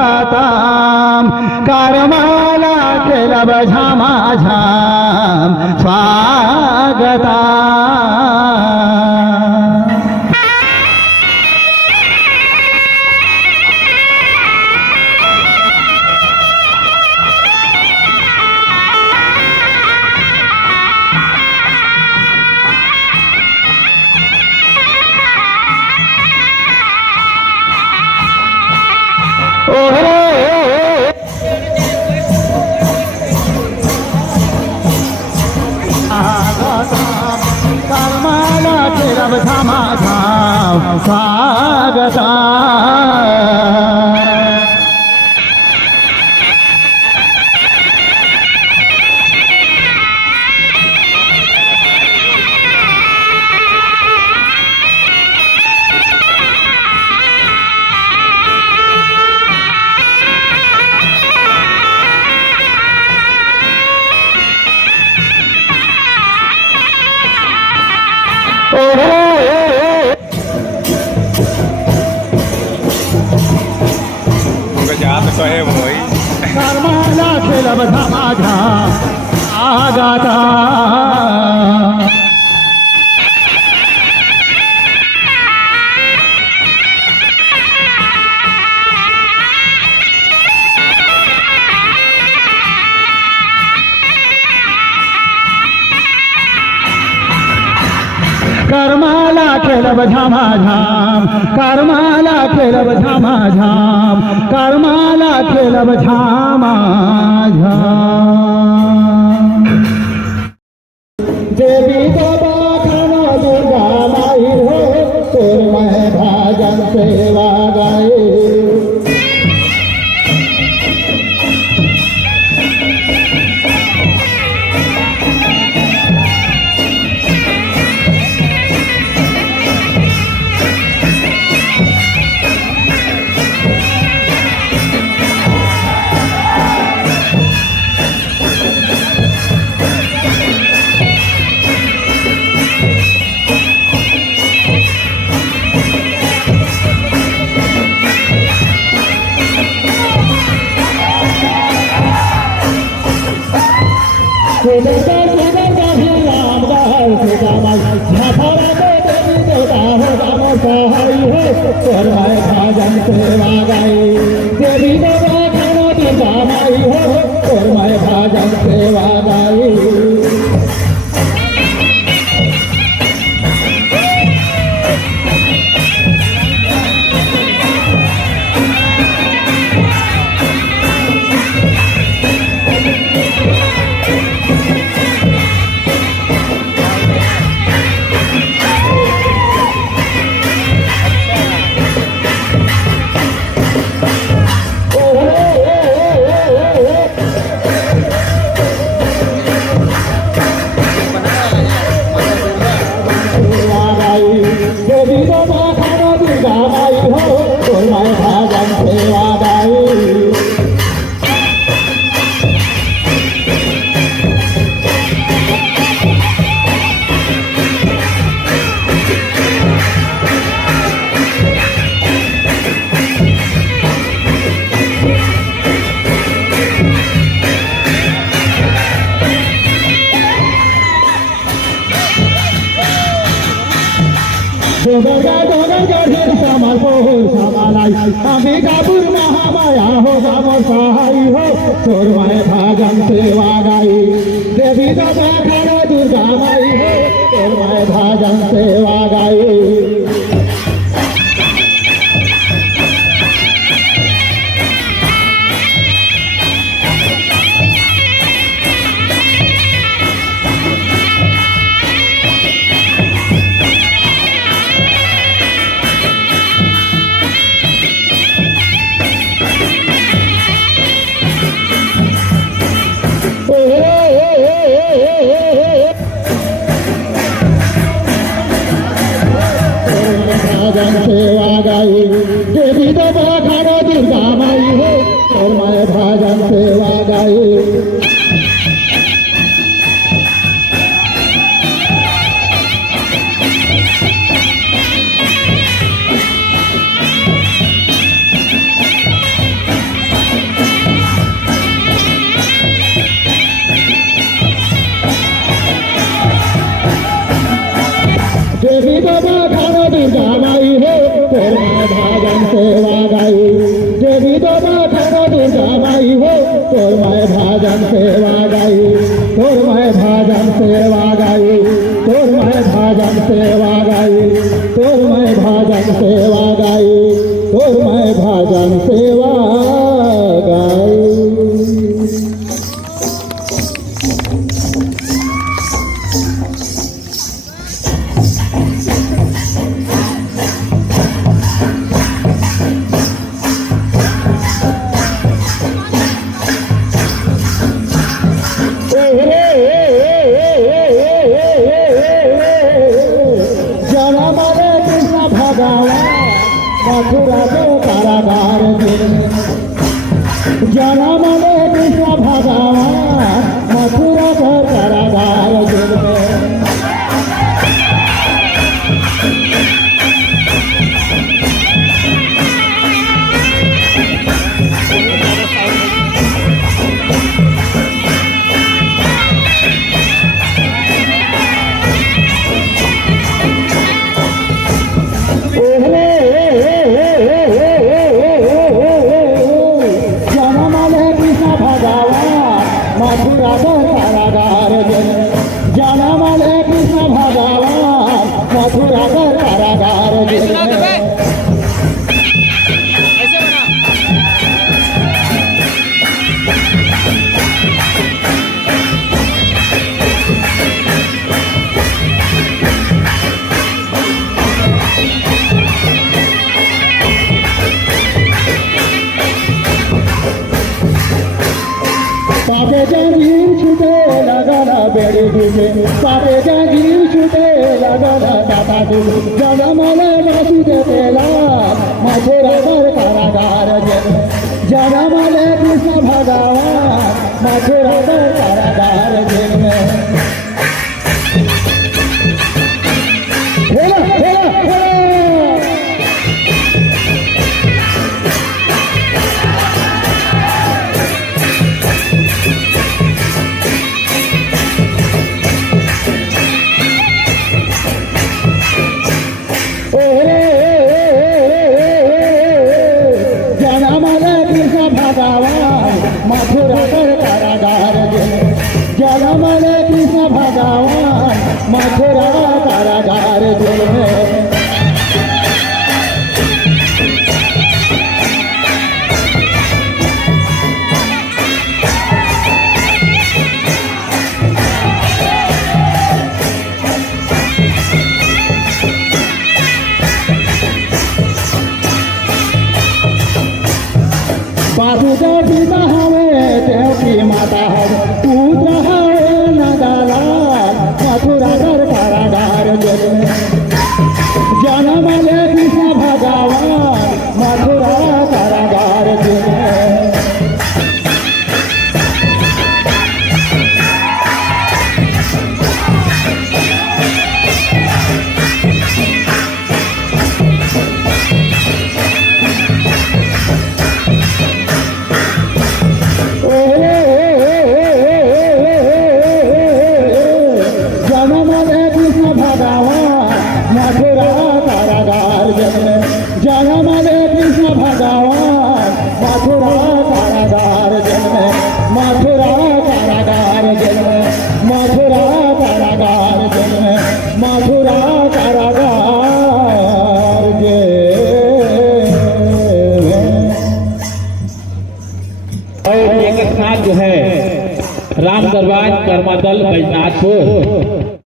स्वागतम करमाला केला बझामाझाम स्वागतम करमाला केला बझामाझाम स्वागतम करमाला केला बझामाझाम स्वागतम करमाला केला बझामाझाम करमाला केला बझामाझाम करमाला केला बझामाझाम देवी बाबा खाना दुर्गा माई हो तोर मैं भाजन सेवा गाए भाजन सेवा गाई देवी बाबा खाना दुर्गा माई हो और मैं भाजन सेवा गाई अंबिकापुर महामाया हो सामर सहाय हो तोर मैं भाजन सेवा गाई देवी बाबा खाना दुर्गा माई हो तोर मैं भाजन सेवा गाई भाजन सेवा गाई देवी बाबा खाना दुर्गा माई हो और मैं भाजन सेवा गाई भाजन सेवा गाई देवी तो माता दुर्गा माई हो तोर मैं भाजन सेवा गाई तोर मैं भाजन सेवा गाई तोर मैं भाजन सेवा गाई तोर मैं भाजन सेवा गाई तोर मैं भाजन सेवा गाई। मथुरा के कारागार जनम ले कृष्ण भगवान मथुरा के कारागार मथुरा के कारागार जनम ले कृष्ण भगवान मथुरा के कारागार सारे जंजीर छूटे लगन बेड़ी डूबे सारे जंजीर छूटे लगन दादा डूबे जनम ले वासुदेव मथुरा के कारागार जनम ले कृष्ण भगवान मथुरा के कारागार मथुरा के कारागार जनम ले कृष्ण भगवान मथुरा कारागार वासुदेव पिता हमें देव की माता है पुत्र है नंदलाल मथुरा कर कारागार जनम ले कृष्ण भगवान मथुरा कारागार जनम ले कृष्ण भगवान मथुरा कारागार मथुरा कारागार मथुरा कारागार मथुरा कारागार और एक साथ जो है राम दरबार कर्मादल बैजनाथपुर